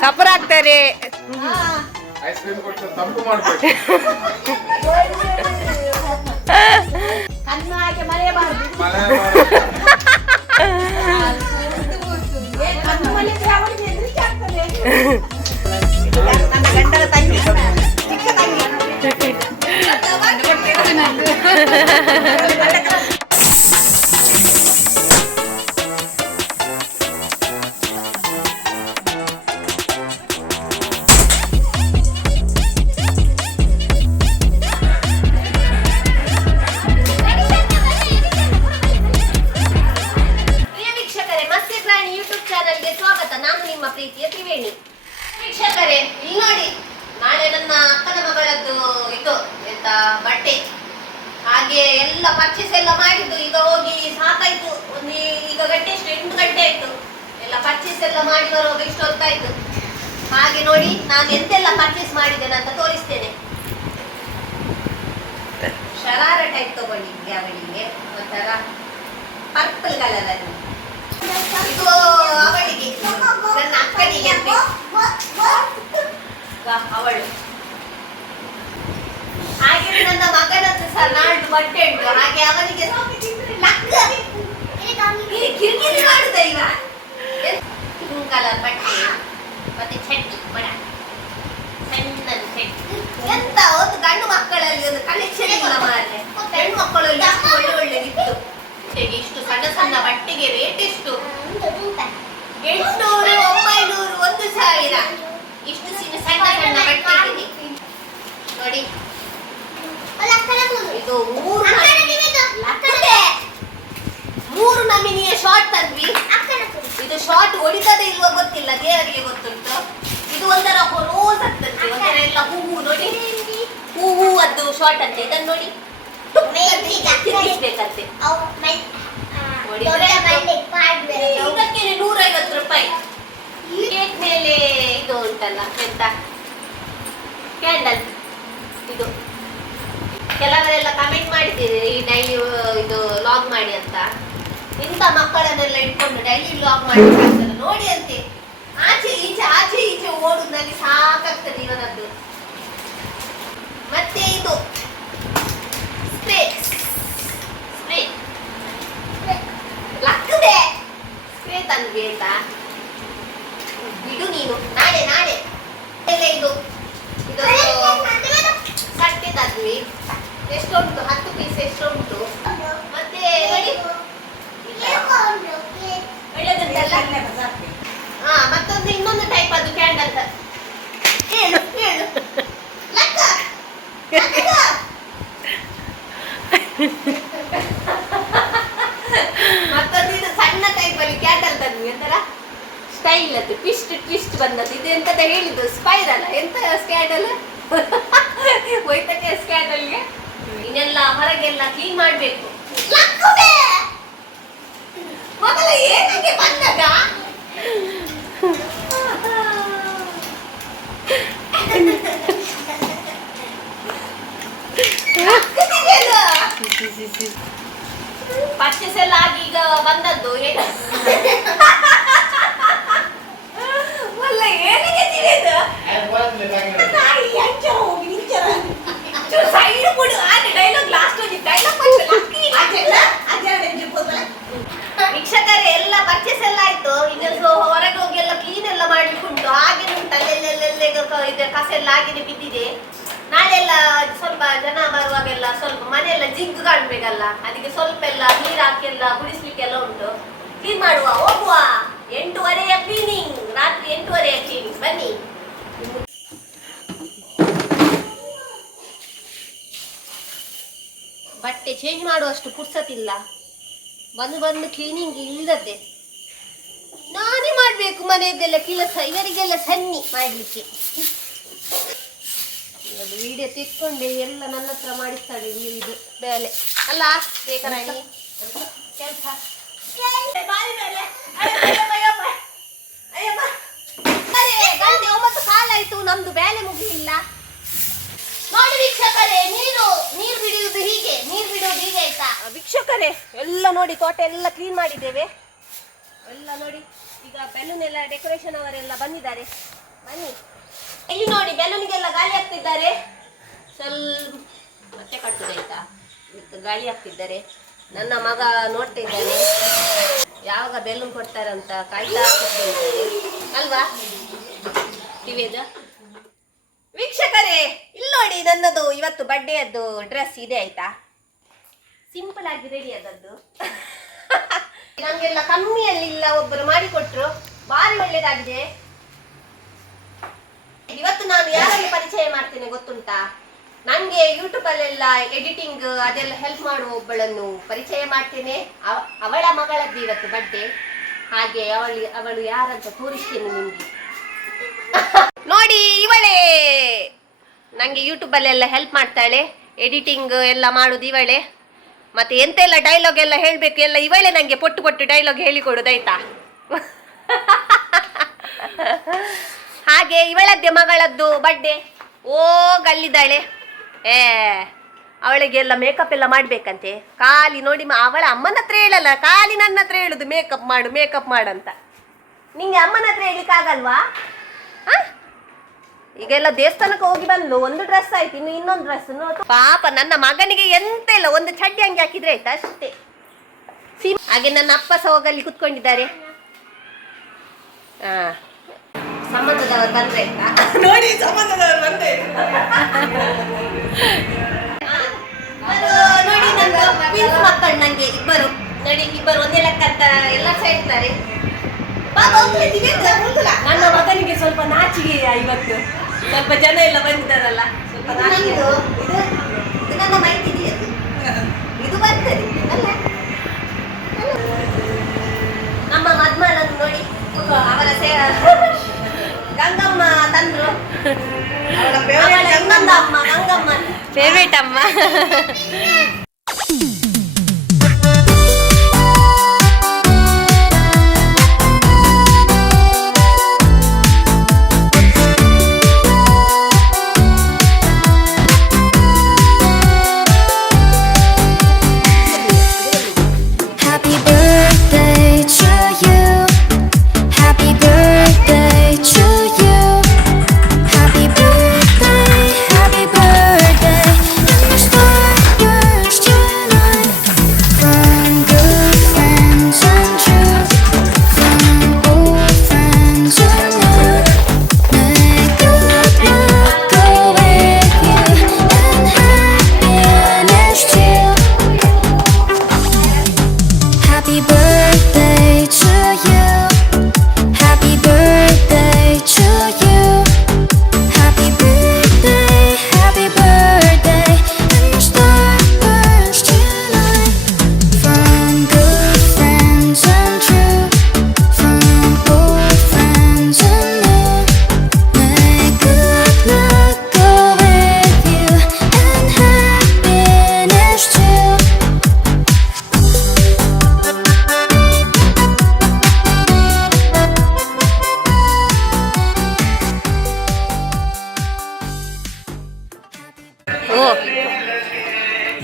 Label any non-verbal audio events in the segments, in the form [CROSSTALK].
Suffer ಆಗ್ತಾರೆ. Ice [LAUGHS] ಹಾಗೆ ಎಲ್ಲ ಪರ್ಚೇಸ್ ಎಲ್ಲ ಮಾಡಿದ್ದು. ಈಗ ಹೋಗಿ ಸಾಕಾಯ್ತು. ಒಂದು ಈಗ ಗಂಟೆ ಎಷ್ಟು ಎಂಟು ಗಂಟೆ ಆಯ್ತು. ಎಲ್ಲ ಪರ್ಚೇಸ್ ಎಲ್ಲ ಮಾಡಿ ಬರುವಾಗ ಇಷ್ಟು ಹೊತ್ತಾಯ್ತು ಹಾಗೆ ನೋಡಿ ನಾನು ಎಂತೆಲ್ಲ ಪರ್ಚೇಸ್ ಮಾಡಿದ್ದೇನೆ ಅಂತ ತೋರಿಸ್ತೇನೆ. ಶರಾರ ಟೈಪ್ ತಗೊಂಡಿದ್ದೆ ಅವಳಿಗೆ. ಒಂಥರ ಪರ್ಪಲ್ ಕಲರ್ ಅಲ್ಲಿ. ಇದು ಅವಳಿಗೆ ನನ್ನ ಅಕ್ಕನಿಗೆ ಅವಳು. ಹಾಗೆ ನನ್ನ ಮಗನದ್ದು ಸಹ ಬಟ್ಟೆ ಉಂಟು. ಹಾಗೆ ಅವನಿಗೆ ಕಿರಿಕಿರಿ ಪಿಂಕ್ ಕಲರ್ ಬಟ್ಟೆ. ಮತ್ತೆ ಚಡ್ಡಿ, ಬಡ. ಸಣ್ಣದು ಎಂತ ಒಂದು ಗಂಡು ಮಕ್ಕಳಲ್ಲಿ ಒಂದು ಕಲೆಕ್ಷನ್ ಇಲ್ಲ ಮಾರ್ರೆ ಹೆಣ್ಣು ಒಳ್ಳೆ ಒಳ್ಳೆದಿತ್ತು ಇಷ್ಟು ಸಣ್ಣ ಸಣ್ಣ ಬಟ್ಟೆಗೆ ರೇಟ್ ಎಷ್ಟು? ಎಂಟುನೂರು, ಒಂಬೈನೂರು, ಒಂದು ಸಾವಿರ. ಇಷ್ಟು ಸಣ್ಣ ಸಣ್ಣ ಬಟ್ಟೆ ನೋಡಿ. ಇದು ಮೂರು. ಮೂರು ನಮಿನಿಯ ಶಾರ್ಟ್ ತಂದ್ವಿ ಇದು ಶಾರ್ಟ್ ಹೊಡಿತದೆ ಇಲ್ವೋ ಗೊತ್ತಿಲ್ಲ ದೇವರಿಗೆ ಗೊತ್ತುಂಟು. ಇದು ಒಂಥರ ರೋಸ್ ಆಗ್ತದೆ ಒಂಥರ ಎಲ್ಲ ಹೂವು ನೋಡಿ. ಹೂವು ಅದು ಶಾರ್ಟ್ ಅಂತ ಇದನ್ನು ನೋಡಿ. ತಿರ್ಗಿಸ್ಬೇಕಂತೆ ನೋಡಿ ಇದಕ್ಕೆ ನೂರೈವತ್ತು ರೂಪಾಯಿ. ಕೇಕ್ ಮೇಲೆ ಇದು ಉಂಟಲ್ಲ ಎಂತ? ಕ್ಯಾಂಡಲ್ ಕೆಲವರೆಲ್ಲ ಕಮೆಂಟ್ ಮಾಡಿದ್ದೀರಿ ಈ ಡೈಲಿ ಇದು ಲಾಗ್ ಮಾಡಿ ಅಂತ. ಇಂಥ ಮಕ್ಕಳನ್ನೆಲ್ಲ ಇಟ್ಕೊಂಡು ಡೈಲಿ ಲಾಗ್ ಮಾಡಿ. ನೋಡಿ ಅಂತೆ. ಆಚೆ ಈಚೆ ಆಚೆ ಈಚೆ ಓಡುದಲ್ಲಿ ಸಾಕಾಗ್ತದೆ ಇವನದ್ದು ಮತ್ತೆ ಇದು. ಸ್ಪ್ರೇ ಸ್ಪ್ರೇ ಲಕ್ಕದೆ. ಸ್ಪ್ರೇ ತಂದ್ವಿ ಆಯ್ತಾ ಬಿಡು ನೀನು. ನಾಳೆ ನಾಳೆ. ಇದು. ಇದು ಕಟ್ಟಿ ತಂದ್ವಿ ಎಷ್ಟುಂಟು ಹತ್ತು ಪೀಸ್ ಎಷ್ಟುಂಟು ಮತ್ತೆ ನೋಡಿ ಒಳ್ಳೆದುಂಟಲ್ಲ ಹಾ ಮತ್ತೊಂದು ಇನ್ನೊಂದು ಟೈಪ್ ಅದು ಕ್ಯಾಂಡಲ್ ಹೇಳು ಹೇಳು ಲಕ್ಕ ಲಕ್ಕ. ಮತ್ತೊಂದು ಇದು ಸಣ್ಣ ಟೈಪ್ ಅಲ್ಲಿ ಕ್ಯಾಂಡಲ್ ತಂದ್ವಿ ಅಂತರ ಸ್ಟೈಲ್ ಅದು ಟ್ವಿಸ್ಟ್ ಟ್ವಿಸ್ಟ್ ಬಂದದ್ದು ಇದು ಎಂತದ ಹೇಳಿದ್ದು ಸ್ಪೈರಲ್ ಎಂತ ಸ್ಕ್ಯಾಡಲ್ ಹೋಯ್ತಕ್ಕೆ ಸ್ಕ್ಯಾಡಲ್ಗೆ ಇನ್ನೆಲ್ಲ ಹೊರಗೆಲ್ಲ ಕ್ಲೀನ್ ಮಾಡ್ಬೇಕು. ಮೊದಲ ಏನಕ್ಕೆ ಬಂದಾಗ? ಪರ್ಚೇಸ್ ಎಲ್ಲ ಆಗಿ ಈಗ ಬಂದದ್ದು ಏನು? ಒಳ್ಳ ಏನಕ್ಕೆ ತಿಳಿಯೋದು ನಾಯಿ ಅಂಚ ಹೋಗಿ ನಿಂಚರ సైడ్ కూడా ఆ డైలాగ్ లాస్ట్లో ಬಟ್ಟೆ ಚೇಂಜ್ ಮಾಡುವಷ್ಟು ಪುರ್ಸತಿಲ್ಲ. ಬಂದು ಬಂದು ಕ್ಲೀನಿಂಗ್ ಇಲ್ಲದೆ. ನಾನೇ ಮಾಡಬೇಕು ಮನೆಯದೆಲ್ಲ ಕೆಲಸ, ಇವರಿಗೆಲ್ಲ ಸನ್ನಿ ಮಾಡಲಿಕ್ಕೆ. ವಿಡಿಯೋ ತಿಕ್ಕೊಂಡೆ, ಎಲ್ಲ ನನ್ನ ಹತ್ರ ಮಾಡಿಸ್ತಾಳೆ ಇದು ಬೇಲೆ. ಅಲ್ಲ ಬೇಕಾಗಿ ಕೆಲಸ? ಒಂಬತ್ತು ಒಂಬತ್ತು ಕಾಲಾಯ್ತು, ನಮ್ದು ಬೇಲೆ ಮುಗಿಲಿಲ್ಲ. ನೋಡಿ ವೀಕ್ಷಕರೇ, ನೀರು ನೀರು ಹೀಗೆ, ನೀರು ಬಿಡುವುದು ಹೀಗೆ ಎಲ್ಲ ನೋಡಿ, ತೋಟ ಎಲ್ಲ ಕ್ಲೀನ್ ಮಾಡಿದ್ದೇವೆ. ಎಲ್ಲ ನೋಡಿ, ಈಗ ಬೆಲೂನ್ ಎಲ್ಲ ಡೆಕೋರೇಷನ್ ಅವರೆಲ್ಲ ಬಂದಿದ್ದಾರೆ. ಬನ್ನಿ. ಇಲ್ಲಿ ನೋಡಿ ಬೆಲೂನ್ಗೆಲ್ಲ ಗಾಳಿ ಹಾಕ್ತಿದ್ದಾರೆ. ಸ್ವಲ್ಪ ಮತ್ತೆ ಕಟ್ಟುದು ಆಯ್ತಾ? ಗಾಳಿ ಹಾಕ್ತಿದ್ದಾರೆ. ನನ್ನ ಮಗ ನೋಡ್ತಾ ಇದ್ದಾನೆ. ಯಾವಾಗ ಬೆಲೂನ್ ಕೊಡ್ತಾರಂತ ಕಾಯ್ತಾ ಅಲ್ವಾ? ಟಿವಿದ ವೀಕ್ಷಕರೇ, ಇಲ್ಲಿ ನೋಡಿ ನನ್ನದು ಇವತ್ತು ಬಡ್ಡೆಯದ್ದು ಡ್ರೆಸ್ ಇದೆ ಆಯ್ತಾ? ಸಿಂಪಲ್ ಆಗಿ ರೆಡಿ ಅದದ್ದು [LAUGHS] ನಂಗೆಲ್ಲ ಕಮ್ಮಿಯಲ್ಲಿ ಇಲ್ಲ ಒಬ್ಬರು ಮಾಡಿಕೊಟ್ರು. ಭಾರಿ ಒಳ್ಳೇದಾಗಿದೆ. ಇವತ್ತು ನಾನು ಯಾರಲ್ಲಿ ಪರಿಚಯ ಮಾಡ್ತೇನೆ ಗೊತ್ತುಂಟಾ? ನಂಗೆ ಯೂಟ್ಯೂಬ್ ಅಲ್ಲೆಲ್ಲ ಎಡಿಟಿಂಗ್ ಅದೆಲ್ಲ ಹೆಲ್ಪ್ ಮಾಡುವ ಒಬ್ಬಳನ್ನು ಪರಿಚಯ ಮಾಡ್ತೇನೆ. ಅವ- ಅವಳ ಮಗಳದ್ದು ಇವತ್ತು ಬಡ್ಡೆ ಹಾಗೆ ಅವಳು ಅವಳು ಯಾರಂತ ತೋರಿಸ್ತೇನೆ ನಿಮ್ಗೆ. ನೋಡಿ ಇವಳೇ. ನಂಗೆ ಯೂಟ್ಯೂಬ್ ಅಲ್ಲೆಲ್ಲ ಹೆಲ್ಪ್ ಮಾಡ್ತಾಳೆ. ಎಡಿಟಿಂಗ್ ಎಲ್ಲ ಮಾಡುದು ಇವಳೆ. ಮತ್ತೆ ಎಂತೆಲ್ಲ ಡೈಲಾಗ್ ಎಲ್ಲ ಹೇಳ್ಬೇಕು, ಎಲ್ಲ ಇವಳೆ ನಂಗೆ ಪೊಟ್ಟು ಪೊಟ್ಟು ಡೈಲಾಗ್ ಹೇಳಿಕೊಡುದಾಯ್ತಾ ಹಾಗೆ ಇವಳದ್ದೆ ಮಗಳದ್ದು ಬಡ್ಡೆ ಓ ಗಲ್ಲಿದ್ದಾಳೆ ಏ, ಅವಳಿಗೆಲ್ಲ ಮೇಕಪ್ ಎಲ್ಲ ಮಾಡ್ಬೇಕಂತೆ. ಖಾಲಿ ನೋಡಿ ಅವಳ ಅಮ್ಮನ ಹತ್ರ ಹೇಳಲ್ಲ, ಖಾಲಿ ನನ್ನ ಹತ್ರ ಹೇಳುದು ಮೇಕಪ್ ಮಾಡು ಮೇಕಪ್ ಮಾಡಂತ ನಿಂಗೆ ಅಮ್ಮನ ಹತ್ರ ಹೇಳಿಕ್ಕಾಗಲ್ವಾ? ಈಗೆಲ್ಲ ದೇವಸ್ಥಾನಕ್ಕೆ ಹೋಗಿ ಬಂದ್ಲು. ಒಂದು ಡ್ರೆಸ್ ಆಯ್ತು ಇನ್ನು ಇನ್ನೊಂದು ಡ್ರೆಸ್ ಪಾಪ ನನ್ನ ಮಗನಿಗೆ ಎಂತ ಇಲ್ಲ ಒಂದು ಚಡ್ಡಿ ಅಂಗಿ ಹಾಕಿದ್ರೆ ಆಯ್ತು ಅಷ್ಟೇ. ಹಾಗೆ ನನ್ನ ಅಪ್ಪ ಸಹ ಹೋಗಲ್ಲಿ ಕುತ್ಕೊಂಡಿದ್ದಾರೆ. ಸಂಬಂಧದವರು ಬಂದ್ರೆ ನೋಡಿ ಸಂಬಂಧದವರು ಬಂದ್ರೆ. ನೋಡಿ ನನ್ನ ಮಕ್ಕಳು ನಂಗೆ ಇಬ್ಬರು. ನೋಡಿ ಇಬ್ಬರು ಒಂದೇ ಲೆಕ್ಕ ಅಂತ ಎಲ್ಲ ಸೇರ್ತಾರೆ ನನ್ನ ಮಗನಿಗೆ ಸ್ವಲ್ಪ ನಾಚಿಗೆ ಇವತ್ತು ಸ್ವಲ್ಪ ಜನ ಎಲ್ಲ ಬಂದಿದ್ದಾರಲ್ಲ ಸ್ವಲ್ಪ ಇದು ಬರ್ತದೆ. ನಮ್ಮ ಮದ್ಮಳನ್ನು ನೋಡಿ ಅವರ ಸೇ ಗಂಗಮ್ಮ ತಂದ್ರು. ಗಂಗಮ್ಮ. ಗಂಗಮ್ಮ ಫೇವ್ರೇಟ್ ಅಮ್ಮ.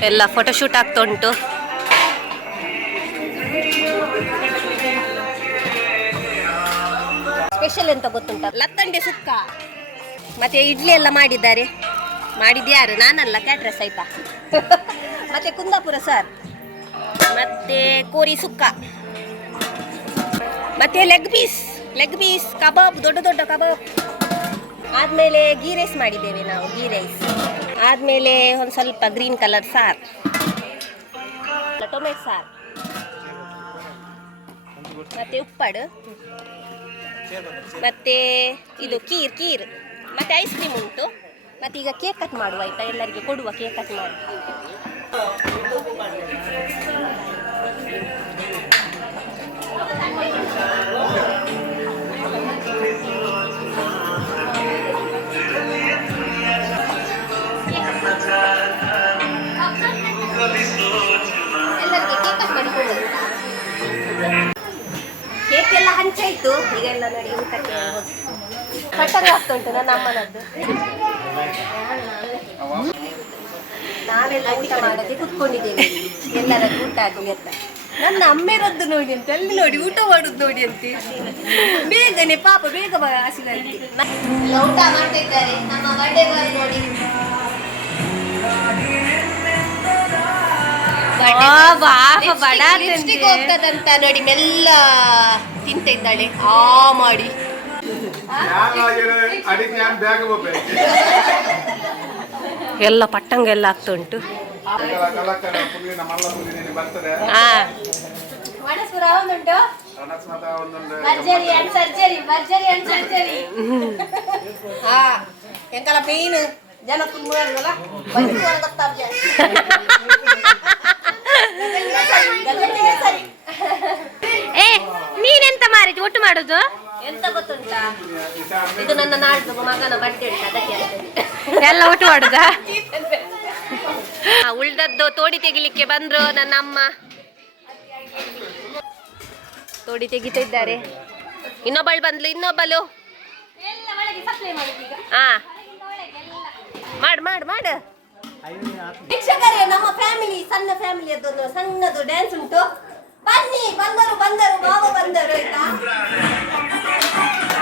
ಎಲ್ಲ ಫೋಟೋಶೂಟ್ ಆಗ್ತಾ ಉಂಟು. ಸ್ಪೆಷಲ್ ಎಂತ ಗೊತ್ತುಂಟ? ಲತ್ತಂಡೆ ಸುಕ್ಕ. ಮತ್ತೆ ಇಡ್ಲಿ ಎಲ್ಲ ಮಾಡಿದ್ದಾರೆ. ಮಾಡಿದ್ಯಾರು ನಾನಲ್ಲ ಕ್ಯಾಟ್ರಸ್ ಆಯ್ತಾ? [LAUGHS] ಮತ್ತೆ ಕುಂದಾಪುರ ಸರ್ ಮತ್ತೆ ಕೋರಿ ಸುಕ್ಕ. ಮತ್ತೆ leg piece leg piece kebab, ದೊಡ್ಡ ದೊಡ್ಡ ಕಬಾಬ್. ಆದ್ಮೇಲೆ ಗೀ ರೈಸ್ ಮಾಡಿದ್ದೇವೆ ನಾವು, ಗೀ ರೈಸ್ ಆದ್ಮೇಲೆ ಒಂದು ಸ್ವಲ್ಪ ಗ್ರೀನ್ ಕಲರ್ ಸಾರ್. ಟೊಮೆಟೊ ಸಾರ್. ಮತ್ತೆ ಉಪ್ಪಾಡು. ಮತ್ತೆ ಇದು ಕೀರ್ ಕೀರ್ ಮತ್ತೆ ಐಸ್ ಕ್ರೀಮ್ ಉಂಟು. ಮತ್ತೆ ಈಗ ಕೇಕ್ ಕಟ್ ಮಾಡುವ ಆಯ್ತಾ? ಎಲ್ಲರಿಗೆ ಕೊಡುವ ಕೇಕ್ ಕಟ್ ಮಾಡಿ ಎಲ್ಲ ಹಂಚಾಯ್ತು ಈಗ ಎಲ್ಲ ನೋಡಿ ಊಟಕ್ಕೆ ಕಟ್ಟಂಗ ಆಗ್ತಾ ಉಂಟು ನನ್ನ ಅಮ್ಮನದ್ದು. ನಾವೆಲ್ಲ ಊಟ ಮಾಡದೆ ಕುತ್ಕೊಂಡಿದ್ದೇವೆ. ಎಲ್ಲರ ಊಟ ಆಗಲಿ ಅಂತ. ನನ್ನ ಅಮ್ಮೆರದ್ದು ನೋಡಿ ಅಂತ ಅಲ್ಲಿ ನೋಡಿ ಊಟ ಮಾಡುದು ನೋಡಿ ಅಂತ. ಬೇಗನೆ ಪಾಪ ಬೇಗ ಹಸಿದಂತೆ ಊಟ ಮಾಡ್ತಾ ಇದ್ದಾರೆ. ನಮ್ಮ ಬರ್ಡೇ ಬಾಯ್ ನೋಡಿ. ಲಿಪ್ಸ್ಟಿಕ್ ಹೋಗ್ತದಂತ ನೋಡಿ ಮೆಲ್ಲ ತಿಂತ ಇದ್ದಾಳೆ. ಆ ಮಾಡಿ. ಎಲ್ಲ ಪಟ್ಟಂಗ ಎಲ್ಲ ಆಗ್ತಾ ಉಂಟು. ಎಂಕಲ ಜನ ತುಂಬ ಗೊತ್ತಾಗ್ತದೆ [LAUGHS] ನೀನೆಂತ ಮಾರಿದ್? ಒಟ್ಟು ಮಾಡುದು? ಎಂತ ಗೊತ್ತುಂಟಾ? ಇದು ನನ್ನ ನಾಡ್ದು ಮಗನ ಬಟ್ಟೆ ಉಂಟು ಅದಕ್ಕೆ ಎಲ್ಲ ಒಟ್ಟು ಮಾಡುದಾ? ಉಳ್ದದ್ದು ತೋಡಿ ತೆಗಿಲಿಕ್ಕೆ ಬಂದ್ರು ನನ್ನ ಅಮ್ಮ. ತೋಡಿ ತೆಗಿತಾ ಇದ್ದಾರೆ. ಇನ್ನೊಬ್ಬಳು ಬಂದ್ಲು ಇನ್ನೊಬ್ಬಳು. ಹಾ ಮಾಡು ಮಾಡು ಮಾಡು. ವೀಕ್ಷಕರೇ ನಮ್ಮ ಫ್ಯಾಮಿಲಿ ಸಣ್ಣ ಫ್ಯಾಮಿಲಿಯದ್ದೊಂದು ಸಣ್ಣದು ಡ್ಯಾನ್ಸ್ ಉಂಟು. ಬನ್ನಿ ಬಂದರು ಬಂದರು ಮಾವ ಬಂದರು ಆಯ್ತಾ?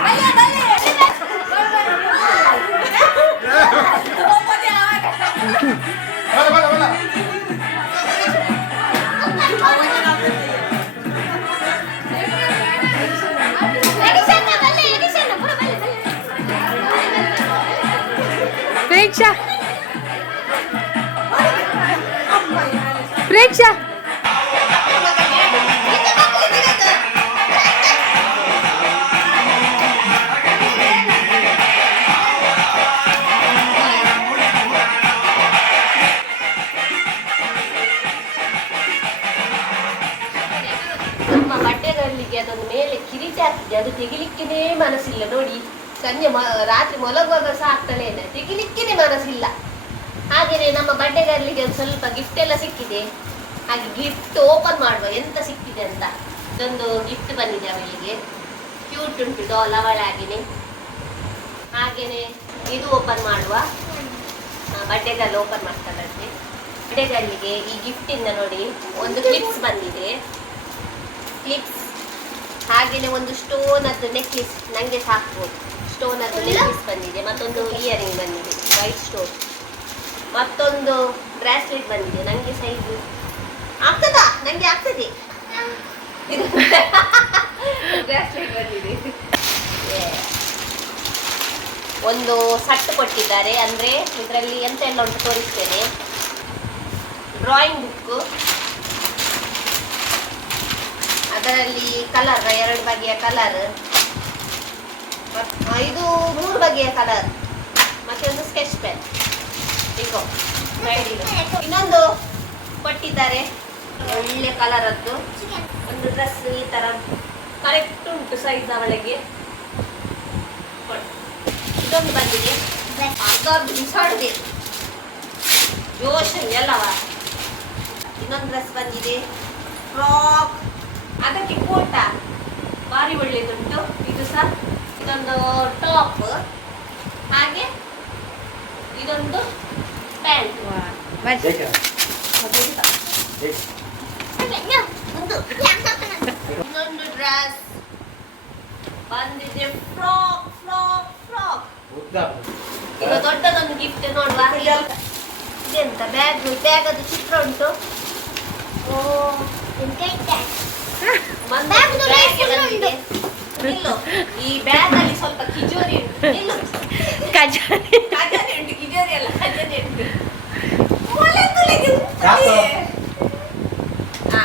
ಬಲ್ಲೆ, ಬಲ್ಲೆ. ಬಟ್ಟೆಗಳಿಗೆ ಅದೊಂದು ಮೇಲೆ ಕಿರೀಟ ಹಾಕಿದ್ದೆ. ಅದು ತೆಗಿಲಿಕ್ಕೇನೆ ಮನಸ್ಸಿಲ್ಲ. ನೋಡಿ, ಸಂಜೆ ಮ- ರಾತ್ರಿ ಮಲಗುವಾಗ ಸಹ ಆಗ್ತಾನೆ ಇಲ್ಲ ತೆಗಿಲಿಕ್ಕೇನೆ ಮನಸ್ಸಿಲ್ಲ. ಹಾಗೆಯೇ ನಮ್ಮ ಬಟ್ಟೆಗರ್ಲಿಗೆ ಒಂದು ಸ್ವಲ್ಪ ಗಿಫ್ಟ್ ಎಲ್ಲ ಸಿಕ್ಕಿದೆ. ಹಾಗೆ ಗಿಫ್ಟ್ ಓಪನ್ ಮಾಡುವ ಎಂತ ಸಿಕ್ಕಿದೆ ಅಂತ. ಇದೊಂದು ಗಿಫ್ಟ್ ಬಂದಿದೆ ಅವಳಿಗೆ. ಕ್ಯೂಟ್ ಉಂಟು ಡಾಲ್ ಅವಳಾಗಿನೇ. ಹಾಗೇನೆ ಇದು ಓಪನ್ ಮಾಡುವ. ಬಟ್ಟೆಗಲ್ಲು ಓಪನ್ ಮಾಡ್ತಾಳಂತೆ. ಬಟ್ಟೆಗಲ್ಲಿಗೆ ಈ ಗಿಫ್ಟಿಂದ ಇಂದ ನೋಡಿ ಒಂದು ಕ್ಲಿಪ್ಸ್ ಬಂದಿದೆ. ಕ್ಲಿಪ್ಸ್ ಹಾಗೆಯೇ ಒಂದು ಸ್ಟೋನ್ ಅದು ನೆಕ್ಲೆಸ್ ನನಗೆ ಸಾಕ್ಬೋದು ಸ್ಟೋನ್ ಅದು ನೆಕ್ಲೆಸ್ ಬಂದಿದೆ ಮತ್ತೊಂದು ಇಯರಿಂಗ್ ಬಂದಿದೆ ವೈಟ್ ಸ್ಟೋನ್ ಮತ್ತೊಂದು ಬ್ರಾಸ್ಲೆಟ್ ಬಂದಿದೆ ನನಗೆ ಸೈಜ್ ಆಗ್ತದಾ? ನನಗೆ ಆಗ್ತದೆ. [LAUGHS] ಬ್ರಾಸ್ಲೆಟ್ ಬಂದಿದೆ. ಒಂದು ಸಟ್ ಕೊಟ್ಟಿದ್ದಾರೆ ಅಂದರೆ ಇದರಲ್ಲಿ ಎಂತ ಎಲ್ಲ ಉಂಟು ತೋರಿಸ್ತೇನೆ. ಡ್ರಾಯಿಂಗ್ ಬುಕ್ಕು ಅದರಲ್ಲಿ ಕಲರ್ ಎರಡು ಬಗೆಯ ಕಲರ್ ಇದು ಮೂರು ಬಗೆಯ ಕಲರ್ ಮತ್ತೆ ಒಂದು ಸ್ಕೆಚ್ ಪೆನ್ ಇನ್ನೊಂದು ಕೊಟ್ಟಿದ್ದಾರೆ. ಒಳ್ಳೆ ಕಲರದ್ದು ಒಂದು ಡ್ರೆಸ್ ಈ ತರ ಕರೆಕ್ಟ್ ಉಂಟು ಸೈಜ್ ಅವಳಿಗೆ. ಇದೊಂದು ಬಂದಿದೆ. ಅದೊಂದು ಬಿಸಾಡಿದೆ. ಜೋಶ್ ಎಲ್ಲವ. ಇನ್ನೊಂದು ಡ್ರೆಸ್ ಬಂದಿದೆ. ಫ್ರಾಕ್ ಅದಕ್ಕೆ ಕೋಟ ಭಾರಿ ಒಳ್ಳೆಯದುಂಟು ಇದು ಸಹ ಇದೊಂದು ಟಾಪ್. ಹಾಗೆ ಇದೊಂದು ಪ್ಯಾಂಟ್. ಇನ್ನೊಂದು ಡ್ರೆಸ್ ಬಂದಿದೆ ಫ್ರಾಕ್ ಫ್ರಾಕ್ ಫ್ರಾಕ್ ಈಗ ದೊಡ್ಡದೊಂದು ಗಿಫ್ಟ್ ನೋಡುವ. ಇದೆಂತ? ಬ್ಯಾಗ್ ಬ್ಯಾಗ್ ಅದು ಚಿತ್ರ ಉಂಟು. ಓ ಎಂತ. ಈ ಬ್ಯಾಗ್ ಅಲ್ಲಿ ಸ್ವಲ್ಪ ಕಿಜೋರಿ ಉಂಟು. ಖಜಾನೆ ಖಜಾನೆ ಉಂಟು ಕಿಜೋರಿ ಅಲ್ಲ ಖಜಾನೆ ಉಂಟು. ಒಲೆ. ಹಾ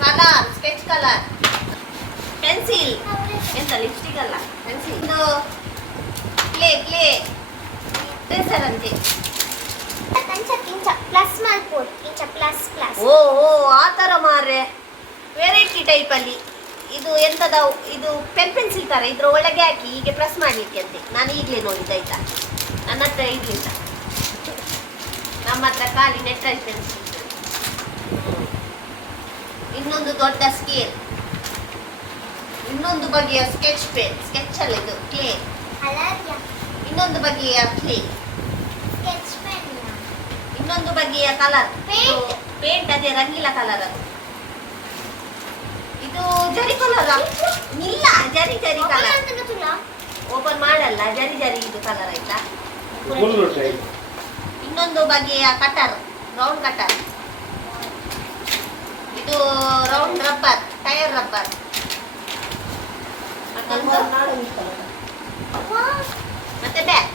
ಕಲರ್ ಸ್ಕೆಚ್ ಕಲರ್ ಪೆನ್ಸಿಲ್ ಎಂತ ಲಿಪ್ಸ್ಟಿಕ್ ಅಲ್ಲ? ಪೆನ್ಸಿಲ್ ಇದು ಕ್ಲೇ ಕ್ಲೇ ಪೆನ್ಸಲ್ ಅಂತೆ. ಪ್ಲಸ್ ಮಾಡ್ಬೋದು ಇಂಚ ಪ್ಲಸ್ ಪ್ಲಸ್ ಓ ಓ ಆ ಥರ ಟೈಪಲ್ಲಿ ಇದು ಎಂತದ ಇದು ಪೆನ್ ಪೆನ್ಸಿಲ್ ಥರ ಇದ್ರ ಒಳಗೆ ಹಾಕಿ ಹೀಗೆ ಪ್ರೆಸ್ ಮಾಡಲಿಕ್ಕೆ ಅಂತೆ ನಾನು ಈಗಲೇ ನೋಡಿದ್ದು ಆಯ್ತಾ? ನನ್ನ ಹತ್ರ ಇರಲಿಲ್ಲ ನಮ್ಮ ಹತ್ರ ಖಾಲಿ ನೆಟ್ರಲ್ ಪೆನ್ಸಿಲ್ ಇನ್ನೊಂದು ದೊಡ್ಡ ಸ್ಕೇಲ್ ಇನ್ನೊಂದು ಬಗೆಯ ಸ್ಕೆಚ್ ಪೆನ್ ಸ್ಕೆಚ್ ಅಲ್ಲ ಇದು ಕ್ಲೇ ಇನ್ನೊಂದು ಬಗೆಯ ಕ್ಲೇ ಇನ್ನೊಂದು ಬಗೆಯ ಕಲರ್. ಪೇಂಟ್ ಅದೇ ರಂಗಿಲ ಕಲರ್ ಅದು. ಇದು ಜರಿ ಕಲರ್ ಇಲ್ಲ ಜರಿ ಜರಿ ಕಲರ್ ಓಪನ್ ಮಾಡಲ್ಲ ಜರಿ ಜರಿ ಇದು ಕಲರ್ ಆಯ್ತಾ? ಇನ್ನೊಂದು ಬಗೆಯ ಕಟರ್ ರೌಂಡ್ ಕಟರ್ ಇದು ರೌಂಡ್ ರಬ್ಬರ್ ಟೈರ್ ರಬ್ಬರ್ ಮತ್ತೆ ಬ್ಯಾಕ್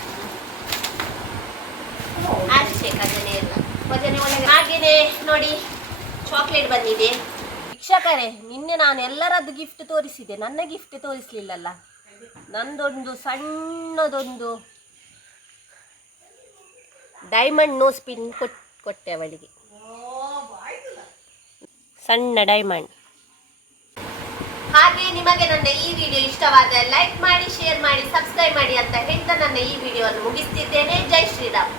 ಆಚೆ ಕಜನೆ ಎಲ್ಲ. ಹಾಗೇನೆ ನೋಡಿ ಚಾಕ್ಲೇಟ್ ಬಂದಿದೆ. ಶಿಕ್ಷಕರೇ, ನಿನ್ನೆ ನಾನು ಎಲ್ಲರದ್ದು ಗಿಫ್ಟ್ ತೋರಿಸಿದೆ ನನ್ನ ಗಿಫ್ಟ್ ತೋರಿಸ್ಲಿಲ್ಲಲ್ಲ? ನಂದೊಂದು ಸಣ್ಣದೊಂದು ಡೈಮಂಡ್ ನೋಸ್ ಪಿನ್ ಕೊಟ್, ಕೊಟ್ಟೆ ಅವಳಿಗೆ. ಸಣ್ಣ ಡೈಮಂಡ್ ಹಾಗೆ ನಿಮಗೆ ನನ್ನ ಈ ವಿಡಿಯೋ ಇಷ್ಟವಾದ ಲೈಕ್ ಮಾಡಿ ಶೇರ್ ಮಾಡಿ ಸಬ್ಸ್ಕ್ರೈಬ್ ಮಾಡಿ ಅಂತ ಹೇಳ್ತಾ ನನ್ನ ಈ ವಿಡಿಯೋವನ್ನು ಮುಗಿಸ್ತಿದ್ದೇನೆ. ಜೈ ಶ್ರೀರಾಮ್.